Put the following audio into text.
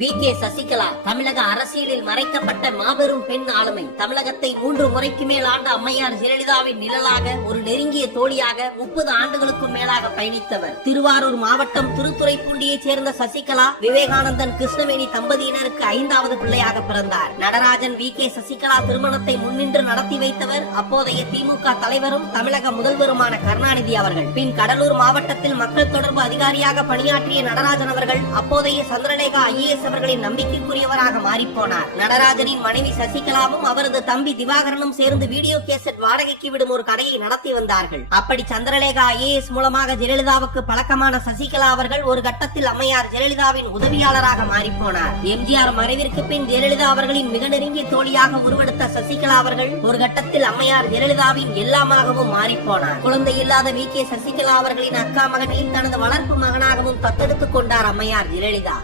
VK. Sasikala தமிழக அரசியலில் மறைக்கப்பட்ட மாபெரும் பெண் ஆளுமை. தமிழகத்தை 3 முறைக்கு மேல் ஆண்ட அம்மையார் ஜெயலலிதாவின் நிழலாக ஒரு நெருங்கிய தோழியாக 30 ஆண்டுகளுக்கும் மேலாக பயணித்தவர். திருவாரூர் மாவட்டம் திருத்துறைப்பூண்டியைச் சேர்ந்த சசிகலா விவேகானந்தன் கிருஷ்ணவேணி தம்பதியினருக்கு 5வது பிள்ளையாக பிறந்தார். நடராஜன் வி.கே. சசிகலா திருமணத்தை முன்னின்று நடத்தி வைத்தவர் அப்போதைய திமுக தலைவரும் தமிழக முதல்வருமான கருணாநிதி அவர்கள். பின் கடலூர் மாவட்டத்தில் மக்கள் தொடர்பு அதிகாரியாக பணியாற்றிய நடராஜன் அவர்கள் அப்போதைய சந்திரலேகா ஐஏஎஸ் அவர்களின் நம்பிக்கைக்குரியவராக மாறிப்போனார். நடராஜனின் மனைவி சசிகலாவும் அவரது தம்பி திவாகரனும் சேர்ந்து வீடியோ கேசட் வாடகைக்கு விடும் ஒரு கடையை நடத்தி வந்தார்கள். அப்படி சந்திரலேகா ஐஏஎஸ் மூலமாக ஜெயலலிதாவுக்கு பழக்கமான சசிகலா அவர்கள் ஒரு கட்டத்தில் அம்மையார் ஜெயலலிதாவின் உதவியாளராக மாறிப்போனார். எம்ஜிஆர் மறைவிற்கு பின் ஜெயலலிதா அவர்களின் மிக நெருங்கிய தோழியாக உருவெடுத்த சசிகலா அவர்கள் ஒரு கட்டத்தில் அம்மையார் ஜெயலலிதாவின் எல்லாமாகவும் மாறிப்போனார். குழந்தை இல்லாத வி.கே. சசிகலா அவர்களின் அக்கா மகனை தனது வளர்ப்பு மகனாகவும் தத்தெடுத்துக் கொண்டார் அம்மையார் ஜெயலலிதா.